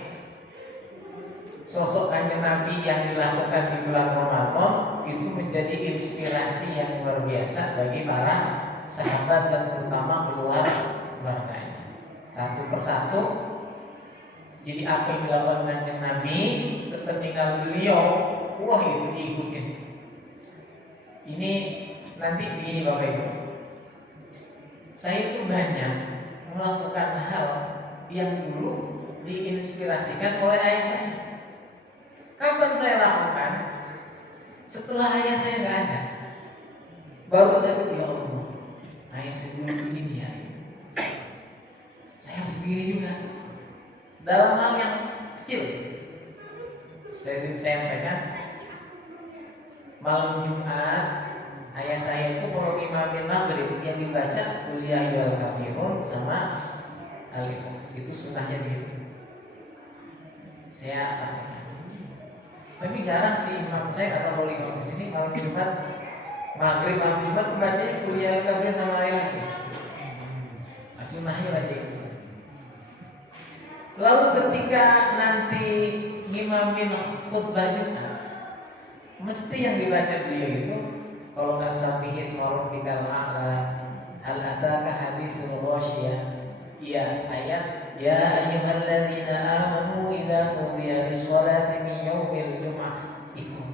sosok Kanjeng Nabi yang dilakukan di bulan Ramadan itu menjadi inspirasi yang luar biasa bagi para sahabat dan terutama keluarganya. Satu persatu. Jadi apa yang dilakukan Kanjeng Nabi sepeninggal beliau, wah itu diikutin. Ini nanti begini Bapak Ibu. Saya itu banyak melakukan hal yang dulu diinspirasikan oleh ayah saya. Kapan saya lakukan? Setelah ayah saya nggak ada, baru saya bilang, ya Allah, ayah saya dulu begini ya, saya harus begini juga. Dalam hal yang kecil, saya sampaikan malam Jumat, ayah saya itu kalau imamin maghrib yang dibaca kuliah wal kafirun sama Al-Ikhlas, itu sunnahnya gitu. Saya katakan. Tapi jarang sih imam saya nggak tahu imam di sini malam Jumat maghrib malam Jumat baca kuliah kafir sama Al-Ikhlas. Sunnahnya baca itu. Lalu ketika nanti ngimamin khutbah Jumat, mesti yang dibaca beliau itu kalau nggak sabihi isma rabbikal a'la, hal ataka hadisul ghasyiyah, ya ayat ya ayyuhalladzina amanu idza nudiya lis-sholati min yaumil jum'ah. Ikut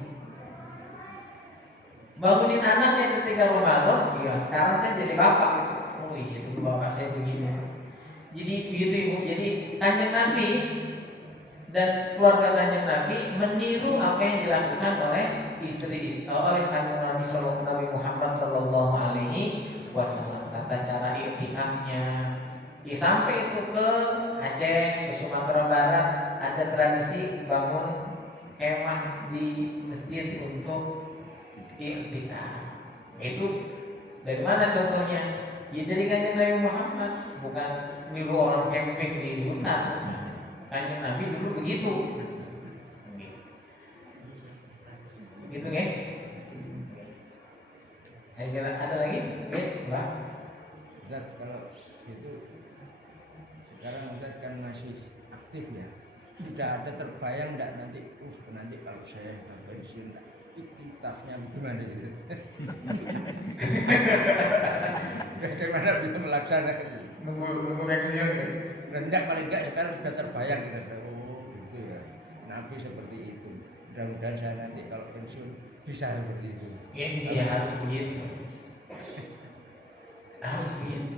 bangunin anaknya ketika Ramadan. Iya, sekarang saya jadi bapak gitu. Oh iya, dulu bapak saya begini. Jadi begitu Ibu. Jadi Kanjeng Nabi dan keluarga Kanjeng Nabi meniru apa yang dilakukan oleh istri-istri oleh Kanjeng Nabi Nabi Muhammad sallallahu alaihi wasallam. Tata cara iktikafnya. Sampai itu ke Aceh, ke Sumatera Barat ada tradisi bangun kemah di masjid untuk iktikaf. Itu dari mana contohnya? Ya dari Kanjeng Nabi Muhammad, bukan niru orang camping di hutan. Kanjeng Nabi dulu begitu. Gitu kan? Saya kira ada lagi? Oke, Mbak. Ustaz, kalau itu sekarang Ustaz kan masih aktif ya. Tidak ada terbayang enggak nanti kalau saya pensiun iktikafnya gimana gitu. Bagaimana bisa melaksanakan Nunggu pensiun. rendah paling enggak sekarang sudah terbayang oh gitu ya. Nabi seperti itu. Mudah-mudahan saya nanti kalau pensiun bisa seperti itu. Iya harus begitu. Harus begitu.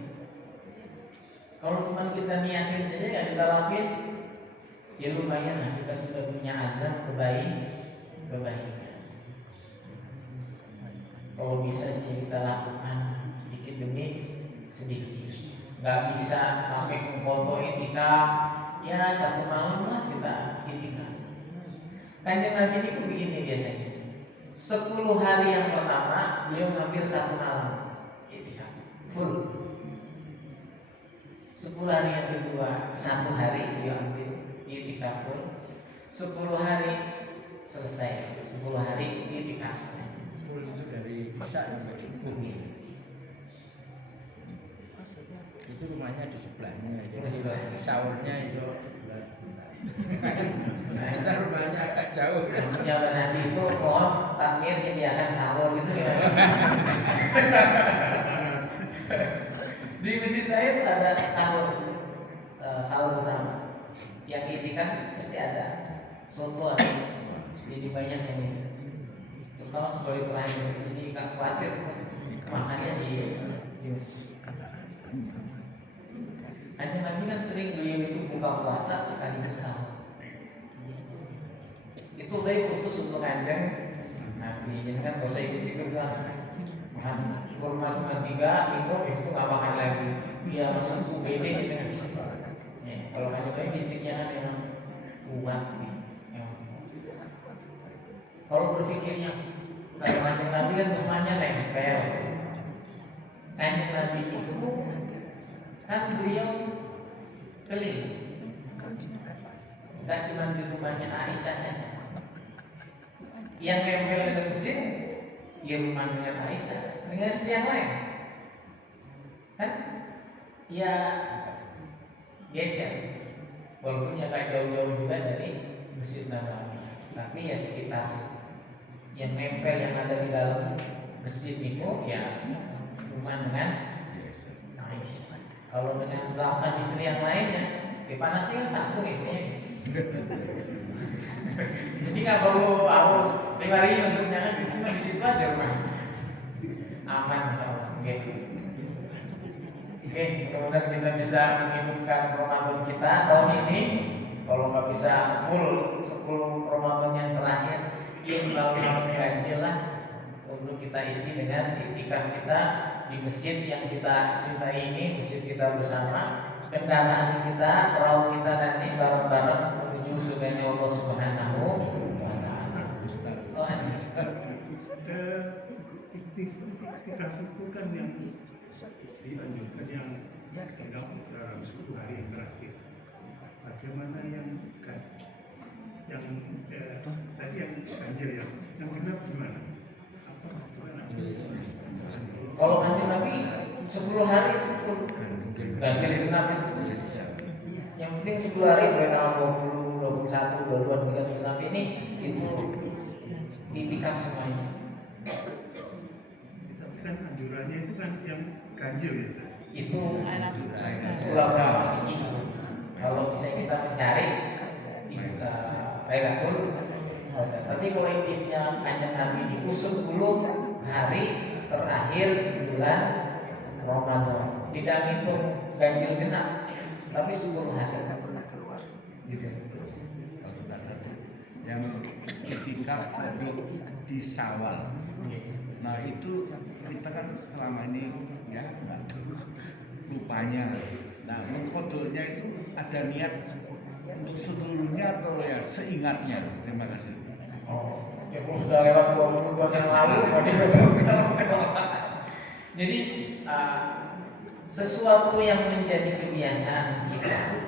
Kalau cuma kita niatin saja nggak kita lakuin, ya lumayan lah kita sudah punya azam kebaikan. kalau bisa sih kita lakukan sedikit demi sedikit. Nggak bisa sampai kumpul itikaf ya 1 malam lah kita itikaf. Kanjeng Nabi itu begini biasanya. 10 hari yang pertama beliau ngambil 1 malam itikaf full. 10 hari yang kedua 1 hari beliau ambil itikaf full. 10 hari selesai. 10 hari itikaf Full itu dari Isya sampai subuh. Itu rumahnya di sebelahnya, jadi sahurnya itu sebelah. Nah, itu rumahnya agak jauh. Maksudnya nasi itu mohon takmir menyediakan sahur gitu ya. Di masjid saya ada sahur bersama. Yang itikaf pasti ada soto ada. Jadi banyak yang ini. Terutama sebagai terakhir. Jadi kan khawatir makannya di masjid. Hanya Nabi kan sering beliau itu buka puasa sekaligus sahur. Itu baik khusus untuk kanjeng Nabi. Jadi kan gak usah ikut-ikut makan kurma cuma 3 minggu itu nggak makan lagi. Dia masuk UBD gitu. Ya, kalau kanjeng Nabi fisiknya kan yang kuat. Kalau berpikirnya kalau kanjeng Nabi kan rumahnya nempel. Kanjeng Nabi itu kan beliau keliling, nggak cuma di rumahnya Aisyah saja. Yang nempel dengan mesin, ya rumah dengan Aisyah, dengan istri yang lain, kan? Ya geser, walaupun ya nggak jauh-jauh juga dari Masjid Nabawi, tapi ya sekitar situ. Yang nempel yang ada di dalam masjid itu ya rumah dengan Aisyah. Kalau dengan 8 istri yang lainnya, panasnya kan 1 istrinya. Jadi nggak perlu harus 5 hari maksudnya kan, cuma di situ aja rumahnya. Aman insyaallah. Oke, mudah-mudahan kita bisa menghidupkan Ramadan kita tahun ini. Kalau nggak bisa full 10 Ramadan yang terakhir, ya malam ganjil lah untuk kita isi dengan iktikaf kita di masjid yang kita cintai ini, masjid kita bersama, kendaraan kita, perahu kita nanti bareng-bareng menuju surganya Allah Subhanahu wa Ta'ala. Iktikaf itu kan yang dianjurkan yang 10 hari yang terakhir. Bagaimana yang tadi yang ganjil yang genap gimana? Kalau kanjeng Nabi 10 hari itu full. Ganjil genap itu. Yang penting 10 hari dari tanggal 20, 21, 22, 23 sampai ini itu itikaf semuanya. Tapi kan anjurannya itu kan yang ganjil ya. Itu ulama fikih. Kalau bisa kita mencari bisa Lailatul Qadar. Tapi kalau intinya kanjeng Nabi itu 10 hari terakhir bulan Ramadan. Tidak hitung ganjil genap, tapi 10 hari. Gitu. Yang itikaf di Syawal. Nah itu kita kan selama ini ya lupanya. Nah kodenya itu ada niat untuk seluruhnya atau ya seingatnya. Terima kasih. Oh, ya kalau sudah lewat 20 tahun yang lalu, jadi sesuatu yang menjadi kebiasaan kita,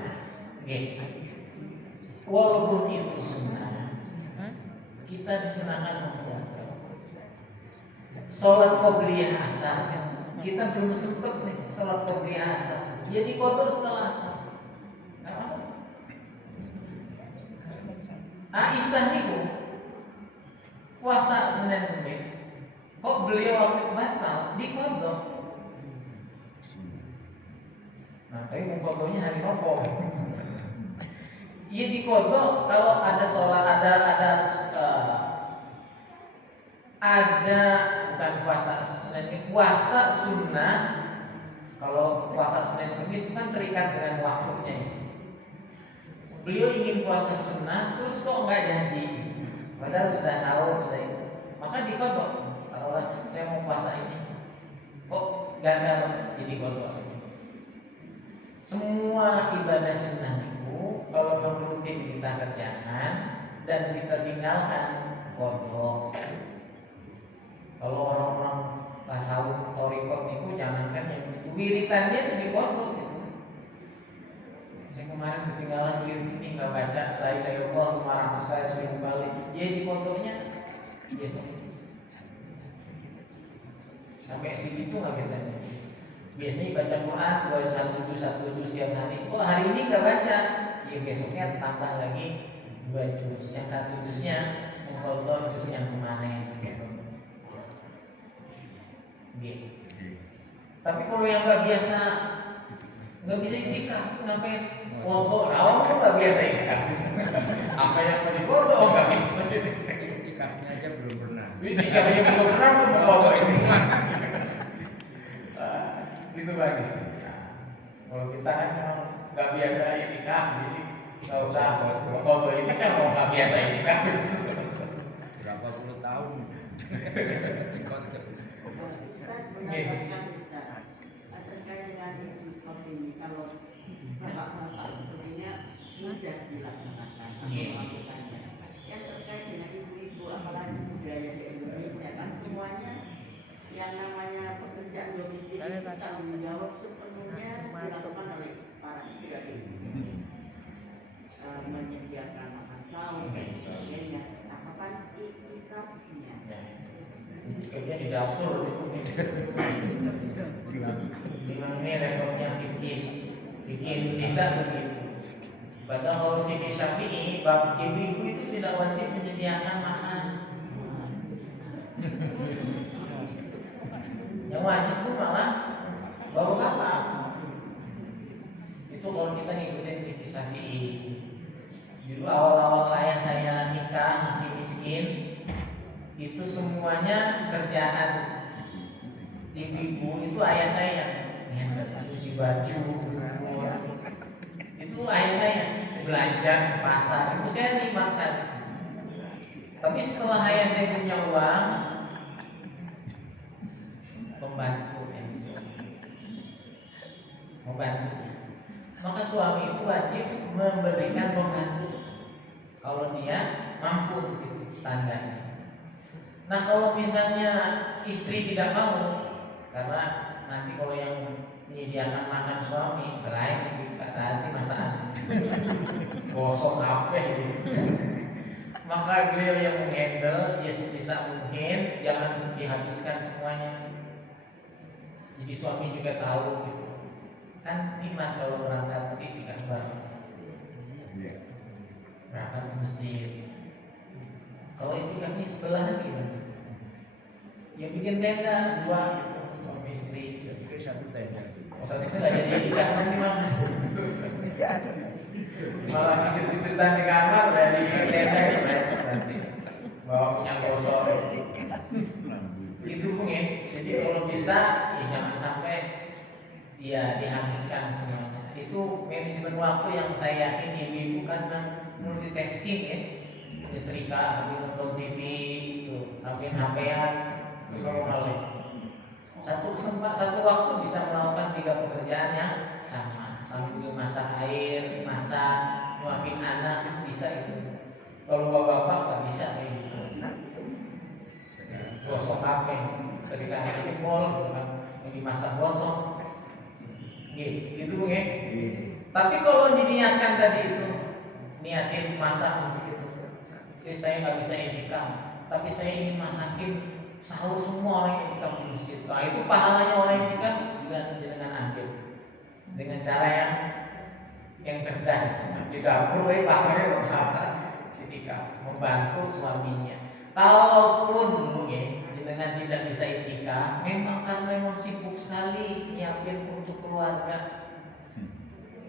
walaupun itu sunnah, kita disunahkan membuat sholat qobliyah asar. Kita belum sempat nih sholat qobliyah asar, jadi kodok setelah asar. Aisyah itu puasa Senin Kamis, kok beliau waktu itu batal dikodok. Nah, tapi mengkodoknya hari nopo. Iya dikodok kalau ada sholat, ada bukan puasa Senin, puasa sunnah. Kalau puasa Senin Kamis itu kan terikat dengan waktunya. Beliau ingin puasa sunnah, terus kok nggak jadi? Padahal sudah sahur, sudah itu. Maka dikodok. Kalau saya mau dikodok. Semua ibadah sunnah itu kalau rutin kita kerjakan dan kita tinggalkan kodok. Kalau orang-orang tasawuf torikot itu jangankan yang itu wiritannya itu dikodok gitu. Saya kemarin ketinggalan wirid ini nggak baca la ilaha illallah 500 kali seminggu kali, ya dikodoknya besok. Sampai segitu nggak bedanya. Biasanya baca Quran 1 juz setiap hari. Oh hari ini nggak baca, ya besoknya tambah lagi 2 juz. Yang 1 juznya mengkodok juz yang kemarin. Gitu. Tapi kalau yang nggak biasa, nggak bisa itikaf, ngapain? Kodok, awam tuh nggak biasa itikaf. Apa yang mau dikodok? Oh nggak bisa. Itikafnya aja belum pernah. Itikafnya belum pernah tuh mau kodok ini. Gitu lagi. Kalau kita kan memang nggak biasa itikaf, jadi nggak usah kodok ini kan mau nggak biasa itikaf. Berapa puluh tahun dikodok. Ustaz menambahkan Ustaz terkait dengan itikaf ini, kalau bapak-bapak sepertinya mudah dilaksanakan atau melakukannya. Yang terkait dengan ibu-ibu apalagi budaya di Indonesia kan semuanya yang namanya pekerjaan domestik itu tanggung jawab sepenuhnya dilakukan oleh para istri, menyediakan makan sahur dan sebagainya. Nah, kapan itikafnya? Itikafnya di dapur itu. Memang ini rekodnya fikih Indonesia begitu. Padahal kalau fikih Syafi'i, bab ibu-ibu itu tidak wajib menyediakan makan. Yang wajib itu malah bapak-bapak. Itu kalau kita ngikutin fikih Syafi'i. Dulu awal-awal ayah saya nikah masih miskin, itu semuanya kerjaan ibu-ibu itu ayah saya yang cuci baju, itu ayah saya belanja ke pasar, itu saya nikmat sekali. Tapi setelah ayah saya punya uang, pembantu yang membantu, maka suami itu wajib memberikan pembantu kalau dia mampu itu standarnya. Nah kalau misalnya istri tidak mau, karena nanti kalau yang menyediakan makan suami berlain nanti masakan gosong apa itu, maka beliau yang menghandle ya sebisa mungkin jangan dihabiskan semuanya. Jadi suami juga tahu gitu, kan nikmat kalau berangkat itikaf bareng, berangkat ke masjid. Kalau itikaf ini sebelahan gimana? Ya bikin tenda 2 gitu, suami istri. Jadi satu tenda. Oh, saat itu nggak jadi itikaf kan gimana? Malah cerita di kamar dari tenda itu nanti bawa punya gosok. Itu pun ya. Jadi kalau bisa ya jangan sampai ya dihabiskan semuanya. Itu manajemen waktu yang saya yakin ibu-ibu karena multitasking ya. Nyetrika sambil nonton TV itu, sambil HP-an, terus ngomong hal satu waktu bisa melakukan 3 pekerjaan yang sama, sambil masak air, masak, nyuapin anak itu bisa itu. Kalau bapak-bapak nggak bisa kayak gitu. Gosok HP, setrika jempol, yang dimasak gosok, gitu ya. Tapi kalau diniatkan tadi itu, niatin masak untuk itu. Saya nggak bisa itikaf, tapi saya ingin masakin sahur semua orang yang itikaf di masjid. Nah itu pahalanya orang yang itikaf dengan adil, dengan cara yang cerdas. Di dapur pahalanya apa? Itikaf, membantu suaminya. Kalaupun mungkin dengan tidak bisa itikaf, memang sibuk sekali nyiapin untuk keluarga,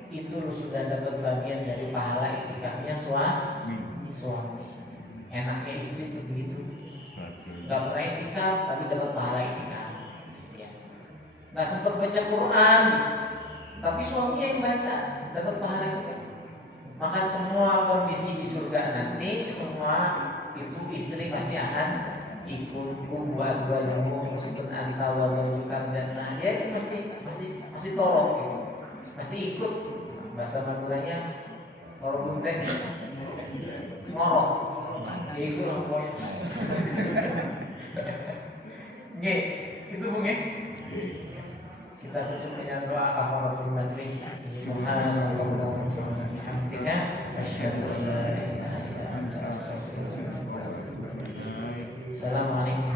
itu sudah dapat bagian dari pahala itikafnya suami. Enaknya istri itu begitu, nggak pernah itikaf tapi dapat pahala itikaf. Ya. Nggak sempat baca Quran, tapi suaminya yang baca dapat pahala itikaf. Maka semua kondisi di surga nanti semua itu istri pasti akan ikut kumbas bajumu meskipun anta wazalukal jannah, dia ini pasti tolong gitu, pasti ikut. Bahasa Maduranya orang buntes ngorok, ya itu lah pokoknya. Nggih, itu Bu nggih. Kita tutup dengan doa kafaratul majlis. Subhanallah wa bihamdika asyhadu an la ilaha illa anta astaghfiruka wa atubu ilaik. Assalamualaikum